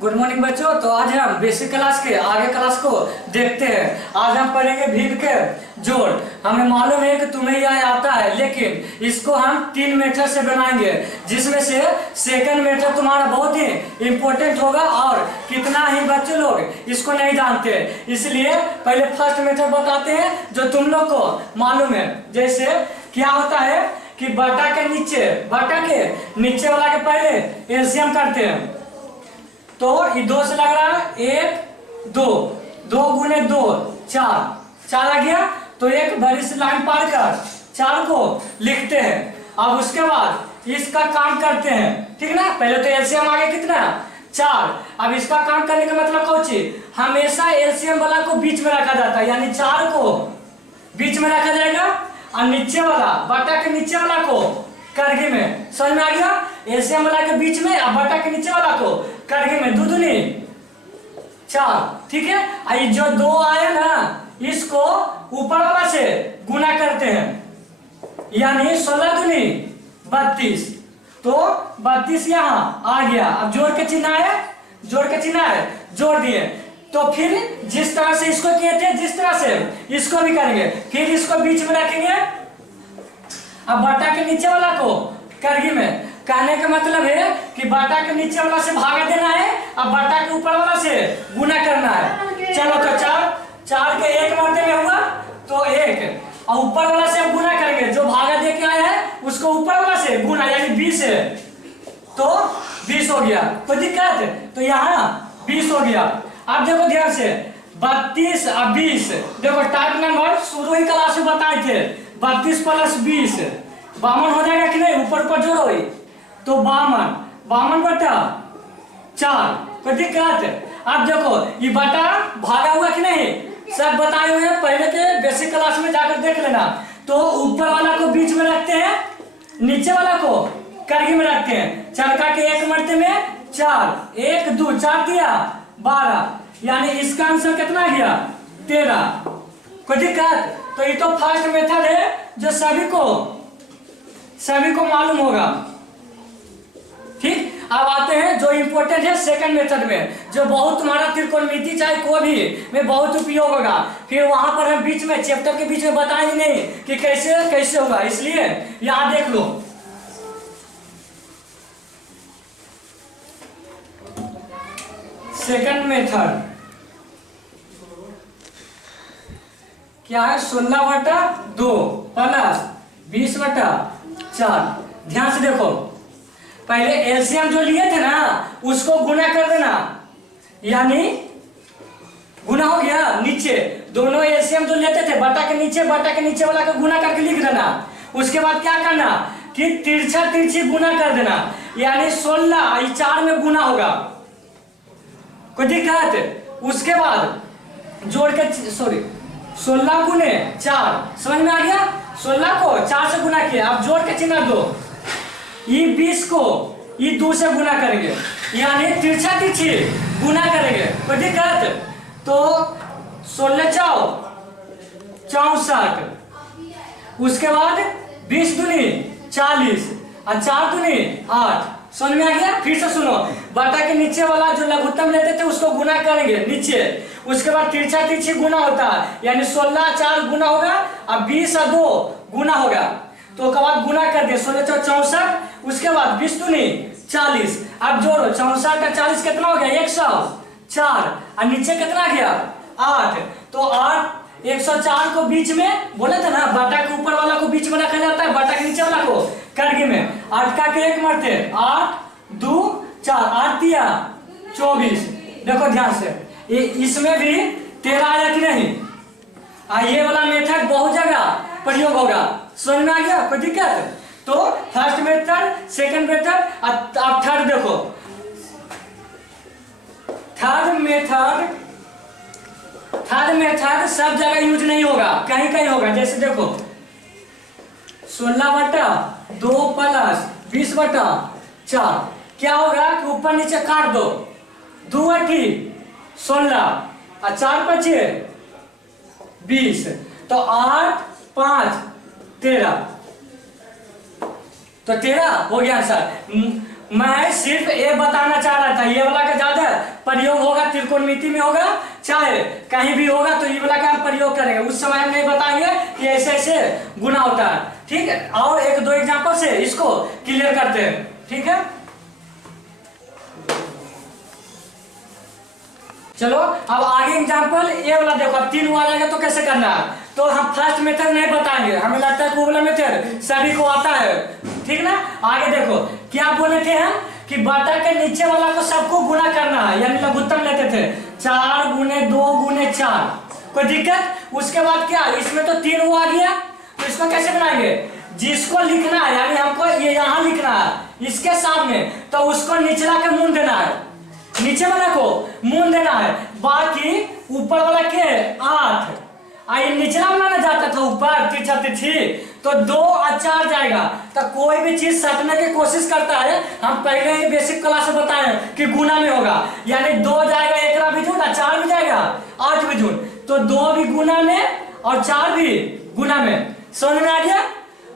Good morning बच्चों। तो आज हम बेसिक क्लास के आगे क्लास को देखते हैं। आज हम पढ़ेंगे भीम के जोड़। हमें मालूम है कि तुम्हें यह आता है, लेकिन इसको हम 3 मेथड से बनाएंगे, जिसमें से सेकंड मेथड तुम्हारा बहुत ही इंपॉर्टेंट होगा और कितना ही बच्चे लोग इसको नहीं जानते। इसलिए पहले फर्स्ट मेथड बताते हैं जो तुम लोग को मालूम है। जैसे क्या होता है कि बटा के नीचे वाला के पहले एलसीएम करते हैं। तो ये 2 से लग रहा है 1 2 2 गुने 2 4 आ गया। तो एक बड़ी सी लाइन पार कर 4 को लिखते हैं। अब उसके बाद इसका काम करते हैं, ठीक ना। पहले तो एलसीएम आ गया कितना 4। अब इसका काम करने का मतलब कौची, हमेशा एलसीएम वाला को बीच में रखा जाता है, यानी 4 को बीच में रखा जाएगा और नीचे वाला बटा के नीचे वाला को करगे में। समझ में आ गया। एलसीएम वाला के बीच में और बटा के नीचे वाला को करगे में 2 दूनी 4, ठीक है। और जो 2 आया ना, इसको ऊपर वाला से गुना करते हैं, यानी 16 दूनी 32। तो 32 यहाँ आ गया। अब जोड़ के चिन्ह है, जोड़ दिए। तो फिर जिस तरह से इसको किए थे, जिस तरह से इसको भी करेंगे। फिर इसको बीच में रखेंगे, अब बटा के नीचे वाला को करगी में। कहने का मतलब है कि बटा के नीचे वाला से भागा देना है और बटा के ऊपर वाला से गुना करना है। चलो तो 4 के 1 मरते में हुआ तो 1, और ऊपर वाला से हम गुना करेंगे। जो भागा दे के आया है उसको ऊपर वाला से गुना, यानी 20 है तो 20 हो गया। कोई दिक्कत? तो यहाँ 20 हो गया। अब देखो ध्यान से, 32 और 20। देखो टाइप नंबर शुरू ही क्लास में बताए थे, 32 प्लस 20 52 हो जाएगा कि नहीं। ऊपर जोड़ो ही तो 52 बटा 4। कोई दिक्कत? अब देखो ये बटा भागा हुआ कि नहीं, सब बताए हुए हैं, पहले के बेसिक क्लास में जाकर देख लेना। तो ऊपर वाला को बीच में रखते हैं, नीचे वाला को करगी में रखते हैं। 4 का के 1 मरते में 4, 1 2 4 दिया 12, यानी इसका आंसर कितना गया 13। कोई दिक्कत? तो ये तो फर्स्ट मेथड है जो सभी को मालूम होगा, ठीक। अब आते हैं जो इंपॉर्टेंट है सेकंड मेथड में, जो बहुत तुम्हारा त्रिकोणमिति चाहे कोई भी में बहुत उपयोग होगा। फिर वहां पर हम बीच में चैप्टर के बीच में बताएंगे नहीं कि कैसे होगा, इसलिए यहां देख लो। सेकंड मेथड क्या है, 16/2 प्लस 20/4। ध्यान से देखो, पहले एलसीएम जो लिए थे ना उसको गुना कर देना, यानी गुना हो गया। नीचे दोनों एलसीएम जो लेते थे बटा के नीचे वाला को गुना करके लिख देना। उसके बाद क्या करना कि तिरछी गुना कर देना, यानी 16 4 में गुना होगा। कोई दिक्कत? उसके बाद जोड़ के 16 गुने 4, समझ में आ गया। 16 को 4 से गुना किया। अब जोड़ के चिन्ह दो, ये 20 को ये 2 से गुना करेंगे, यानी तिरछी गुना करेंगे। कोई दिक्कत? तो 16 × 4 64। उसके बाद 20 दूनी 40 और 4 दूनी 8। समझ में आ गया। फिर से सुनो, बटा के नीचे वाला जो लघुत्तम लेते थे उसको गुना करेंगे नीचे। उसके बाद तिरछी गुना होता है, यानी 16 4 गुना होगा और 20 और 2 गुना होगा। तो उसके बाद गुना कर दिए, 16 × 4 64। उसके बाद 20 दूनी 40। अब जोड़ो 64 का 40 कितना हो गया 104, और नीचे कितना गया 8। तो 8 104 को बीच में बोले थे ना, बटा के ऊपर वाला को बीच में रखा जाता है, बटा के नीचे वाला को करगी में। 8 का के 1 मरते 8 2 4 8 दिया 24। देखो ध्यान से, ये इसमें भी 13 आया कि नहीं। ये वाला मेथड बहुत जगह प्रयोग होगा। समझ में आ गया? कोई दिक्कत? तो फर्स्ट मेथड, सेकंड मेथड। अब थर्ड देखो, थर्ड मेथड सब जगह यूज नहीं होगा, कहीं होगा। जैसे देखो 16/2 प्लस 20/4। क्या होगा कि ऊपर नीचे काट दो, 2 8 16 और 4 5 20। तो 8 5 13, तो 13 हो गया आंसर। मैं सिर्फ ये बताना चाह रहा था, ये वाला का ज्यादा प्रयोग होगा, त्रिकोणमिति में होगा, चाहे कहीं भी होगा, तो ये वाला का हम प्रयोग करेंगे। उस समय हम नहीं बताएंगे कि ऐसे ऐसे गुना होता है, ठीक है। और एक दो एग्जांपल से इसको क्लियर करते हैं, ठीक है। चलो अब आगे एग्जांपल ये वाला देखो, अब 3 हुआ रहेगा तो कैसे करना है। तो हम फर्स्ट मेथड नहीं बताएंगे, हमें लगता है वो वाला मेथड सभी को आता है, ठीक ना। आगे देखो क्या बोले थे हम कि बटा के नीचे वाला को सबको गुना करना है, यानी लघुत्तम लेते थे 4 गुने 2 गुने 4, कोई दिक्कत। उसके बाद क्या, इसमें तो 3 हुआ गया, तो इसको कैसे बनाएंगे, जिसको लिखना है यानी हमको ये यहाँ लिखना है इसके सामने, तो उसको निचला के मुंह देना है, नीचे वाला को मुंह देना है, बाकी ऊपर वाला के 8, आई निचला वाला ना जाता था ऊपर तिरछा तिरछी, तो 2 और 4 जाएगा। तो कोई भी चीज सटने की कोशिश करता है, हम पहले ही बेसिक क्लास में बताए कि गुना में होगा, यानी 2 जाएगा 1 भी जुड़, 4 भी जाएगा 8 भी जुड़, तो 2 भी गुना में और 4 भी गुना में, समझ में आ गया।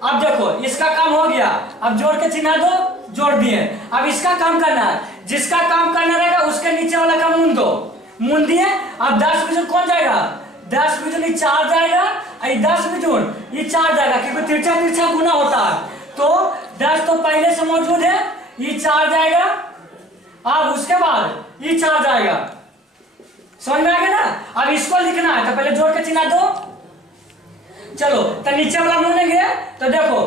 अब देखो इसका काम हो गया, अब जोड़ के चिन्ह दो, जोड़ दिए। अब इसका काम करना है, जिसका काम करना रहेगा उसके नीचे वाला का मुंह दो, मुंह दिए। अब 10 बिजुन कौन जाएगा, 10 बिजुन 4 जाएगा, 10 बिजुन ये 4 जाएगा, क्योंकि तिरछा तिरछा गुना होता है, तो 10 तो पहले से मौजूद है, ये 4 जाएगा, अब उसके बाद ये 4 जाएगा, समझ में आ गया ना। अब इसको लिखना है तो पहले जोड़ के चिन्ह दो, चलो तो नीचे वाला मुंह लेंगे, तो देखो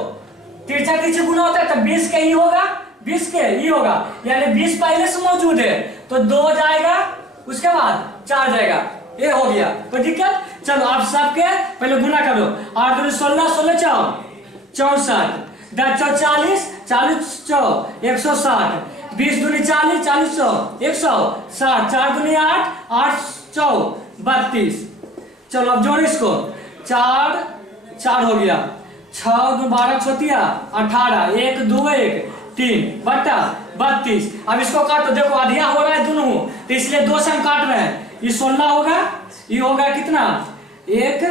तिरछा तिरछी गुना होता है, तो 20 के ही होगा, 20 के ही होगा, यानी 20 पहले से मौजूद है, तो 2 जाएगा, उसके बाद 4 जाएगा, ये हो गया, कोई दिक्कत। चलो आप सबके पहले गुना करो, 8 दूनी 16, 16 4 64, 10 4 40, 40 4 160, 20 दूनी 40, 40 100 160, 4 दूनी 8, 8 4 32। चलो अब जोड़ इसको, 4 4 हो गया, 6 2 12 छोटिया 18, 1 2 1 3 बटा 32। अब इसको काटो, देखो अधिया हो रहा है दोनों, तो इसलिए 2 से हम काट रहे हैं, ये 16 होगा, ये होगा कितना 1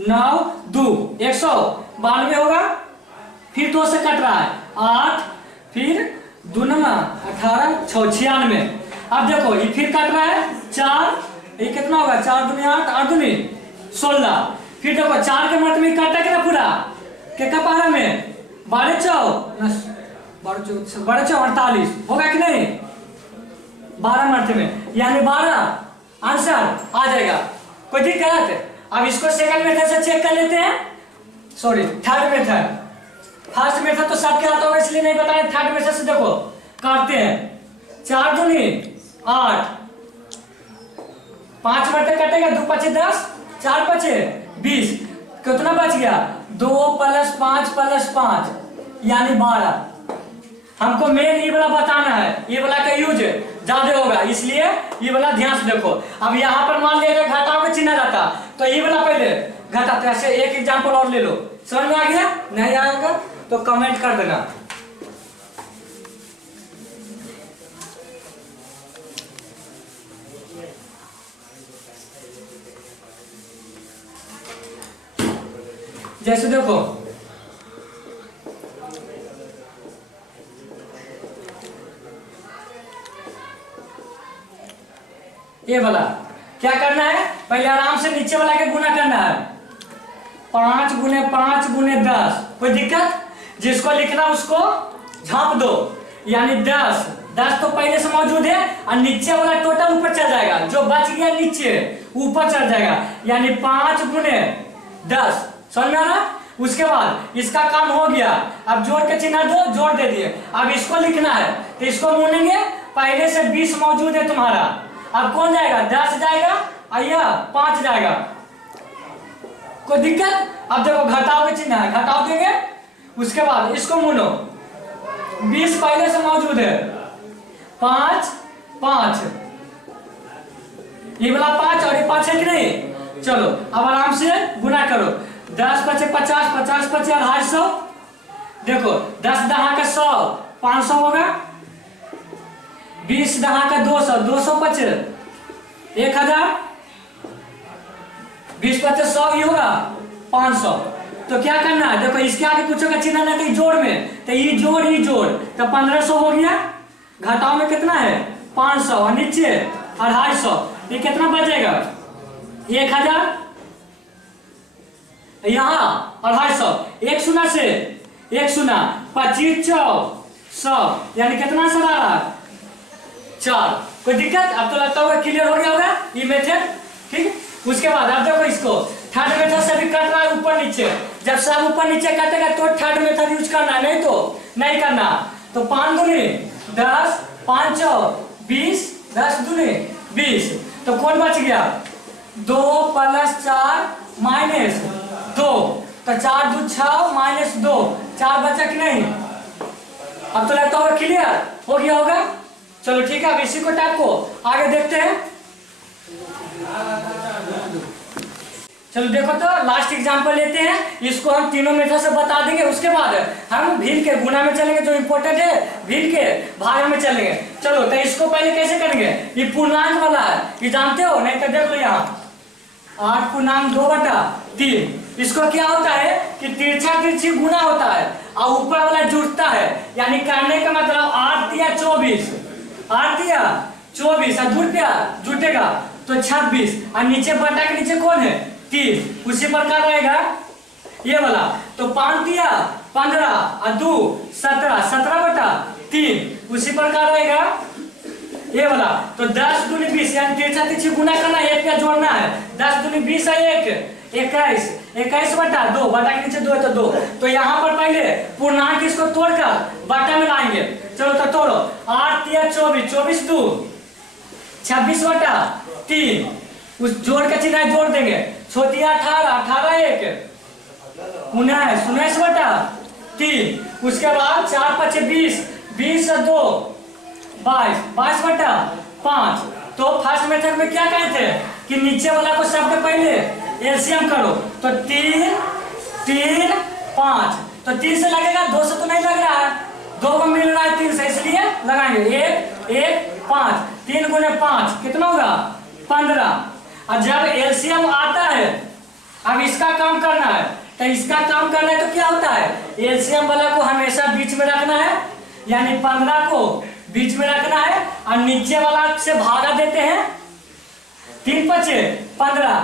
9 2 192 होगा, फिर 2 से कट रहा है 8, फिर 2 9 18 6 96। अब देखो ये फिर कट रहा है 4, ये कितना होगा 4 दूनी 8, 8 दूनी 16, फिर देखो 4 के मत में काटा कितना पूरा के कपारा में 12 4 48 होगा कि नहीं, 12 मर्ते में, यानी 12 आंसर आ जाएगा, कोई दिक्कत। अब इसको सेकंड मेथड से चेक कर लेते हैं, sorry third method, first method तो सबके आता होगा इसलिए नहीं बताया, थर्ड मेथड से देखो काटते हैं, 4 दूनी 8, 5 मर्ते कटेगा, 2 5 10, 4 5 20, कितना बच गया 2 + 5 + 5 यानी 12। हमको मेन ये वाला बताना है, ये वाला का यूज ज्यादा होगा, इसलिए ये वाला ध्यान से देखो। अब यहाँ पर मान लिया घटाओ का चिन्ह रहता, तो ये वाला पहले घटाते, ऐसे एक एग्जांपल और ले लो, समझ में आ गया, नहीं आएगा तो कमेंट कर देना। जैसे देखो ये वाला क्या करना है, पहले आराम से नीचे वाला के गुना करना है, 5 गुने 5 गुने 10, कोई दिक्कत। जिसको लिखना उसको झांप दो, यानी 10 तो पहले से मौजूद है, और नीचे वाला टोटल ऊपर चढ़ जाएगा, जो बच गया नीचे ऊपर चढ़ जाएगा, यानी 5 गुने 10, समझ में आना। उसके बाद इसका काम हो गया, अब जोड़ के चिन्ह दो, जोड़ दे दिए। अब इसको लिखना है तो इसको मुनेंगे, पहले से 20 मौजूद है तुम्हारा, अब कौन जाएगा 10 जाएगा, आइया 5 जाएगा, कोई दिक्कत। अब देखो घटाओ के चिन्ह है, घटाओ देंगे, उसके बाद इसको मुनो, 20 पहले से मौजूद है, 5 5, ये वाला 5 और ये 5 है कि नहीं। चलो अब आराम से गुना करो, 10 × 5 = 50, 50 × 5 = 250, देखो 10 दहा का 100 500 होगा, 20 दहा का 200 250 1000, 20 × 5 = 100 ही होगा 500। तो क्या करना है, देखो इसके आगे कुछ का चिन्ह नहीं, जोड़ में, तो ये जोड़ तो 1500 हो गया, घटाओ में कितना है 500 और नीचे 250, ये कितना बचेगा 1000, यहाँ 250, एक शून्य से एक शून्य, 25 चौक 100, यानी कितना सर आ रहा है 4। कोई दिक्कत? अब तो लगता होगा क्लियर हो गया होगा ये मेथड, ठीक। उसके बाद आप देखो इसको थर्ड मेथड से भी कट रहा है ऊपर नीचे, जब सब ऊपर नीचे कटेगा तो थर्ड मेथड यूज करना, नहीं तो नहीं करना। तो 5 दूनी 10, 5 चौक 20, 10 दूनी 20, तो कौन बच गया 2 + 4 - 2, तो 4 दूनी 6 - 2, 4 बचा कि नहीं? अब तो लगता होगा क्लियर हो गया होगा। चलो ठीक है, अब इसी को टाइप को आगे देखते हैं। चलो देखो तो लास्ट एग्जांपल लेते हैं, इसको हम तीनों मेथड से बता देंगे। उसके बाद हम भिन्न के गुना में चलेंगे, जो इंपॉर्टेंट है, भिन्न के भाग में चलेंगे। चलो तो इसको पहले कैसे करेंगे, ये पूर्णांक वाला है, ये जानते हो नहीं तो देख लो यहाँ 8/2/3। इसको क्या होता है कि तिरछा तिरछी गुना होता है और ऊपर वाला जुड़ता है, यानी करने का मतलब 8 × 24, 8 × 24 और जुटेगा तो 26, और नीचे बटा के नीचे कौन है 3, उसी प्रकार रहेगा ये वाला। तो 5 × 15 और 2 17, 17/3, उसी प्रकार रहेगा ये वाला। तो 10 दूनी 20, यानी तिरछा तिरछी गुना करना है, एक का जोड़ना है। 10 दूनी 20 है 1, 21, 21/2, बटा के नीचे 2 है तो 2। तो यहाँ पर पहले पूर्णांक इसको तोड़कर बटा में लाएंगे। चलो तो तोड़ो, 8 × 24, 24 2 26/3, उस जोड़ के चिन्ह जोड़ देंगे। छोटी 18, 18 1 19, 19/3, उसके बाद 4 × 5 20, 20 और 2 22, 22/5। तो फर्स्ट मेथड में क्या कहते हैं कि नीचे वाला को सबसे पहले एलसीएम करो, तो 3 3 5, तो 3 से लगेगा, 2 से तो नहीं लग रहा है, 2 को मिल रहा है 3 से, इसलिए लगाएंगे 1 1 5, 3 × 5 कितना होगा 15। और जब एलसीएम आता है, अब इसका काम करना है, तो इसका काम करना है तो क्या होता है, एलसीएम वाला को हमेशा बीच में रखना है, यानी 15 को बीच में रखना है, और नीचे वाला से भागा देते हैं, 3 × 5 15,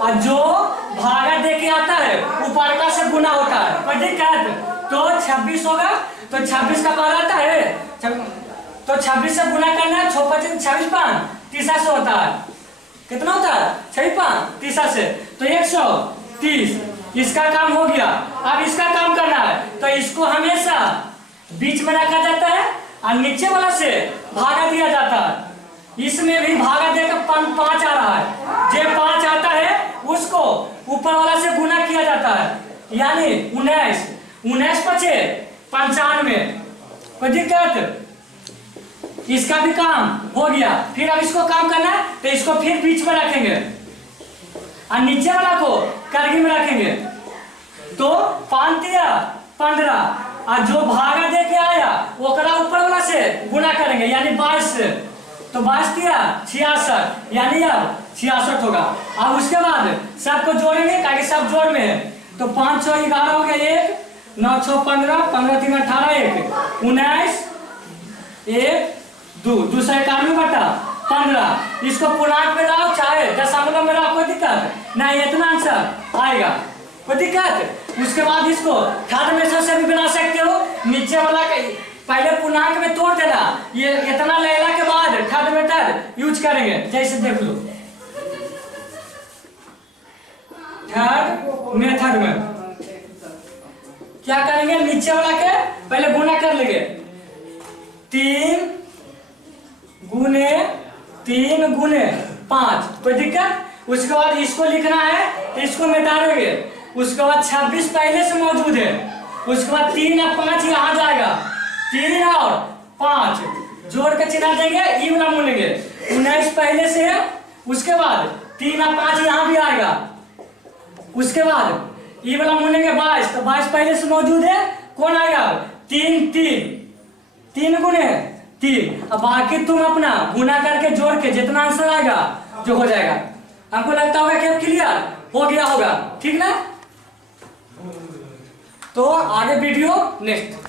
और जो भागा दे के आता है ऊपर का से गुना होता है, कोई दिक्कत? तो 26 होगा, तो 26 का भाग आता है, तो 26 से गुना करना है, 6 × 5 = 26, 5 30 से होता है, कितना होता है 26 5 30 से, तो 130। इसका काम हो गया। अब इसका काम करना है, तो इसको हमेशा बीच में रखा जाता है और नीचे वाला से भागा दिया जाता है। इसमें भी भागा देकर 5 आ रहा है, जो 5 आता है उसको ऊपर वाला से गुना किया जाता है, यानी 19 19 × 5 = 95। कोई दिक्कत? इसका भी काम हो गया। फिर अब इसको काम करना है, तो इसको फिर बीच में रखेंगे और नीचे वाला को करगी में रखेंगे। तो 5 × 15, और जो भागा दे के आया ओकरा ऊपर वाला से गुना करेंगे, यानी 22 से, तो 22 × 66, यानी अब 66 होगा। अब उसके बाद सबको जोड़ेंगे, ताकि सब जोड़ में है, तो 5 × 6 = 11 हो गया, 1 9 6 15, 15 3 18, 1 19, 1 2 291/15। इसको पूर्णांक में लाओ चाहे दशमलव में लाओ, कोई दिक्कत नहीं, इतना आंसर आएगा, कोई दिक्कत? उसके बाद इसको थर्ड मेथड से भी बना सकते हो, नीचे वाला के पहले पूर्णांक में तोड़ देना, ये इतना लेला के बाद थर्ड मेथड यूज करेंगे। जैसे देख लो थर्ड मेथड में क्या करेंगे, नीचे वाला के पहले गुना कर लेंगे, 3 × 3 × 5, कोई दिक्कत? उसके बाद इसको लिखना है, तो इसको मिटा देंगे। उसके बाद 26 पहले से मौजूद है, उसके बाद 3 और 5 यहाँ जाएगा, 3 और 5 जोड़ के चिन्ह देंगे, ई वाला मूलेंगे, 19 पहले से है, उसके बाद 3 और 5 यहाँ भी आएगा, उसके बाद ई वाला मूलेंगे 22, तो 22 पहले से मौजूद है, कौन आएगा 3 3 3 × 3, अब बाकी तुम अपना गुना करके जोड़ के जितना आंसर आएगा जो हो जाएगा। हमको लगता होगा कि अब क्लियर हो गया होगा, ठीक ना? तो आगे वीडियो नेक्स्ट।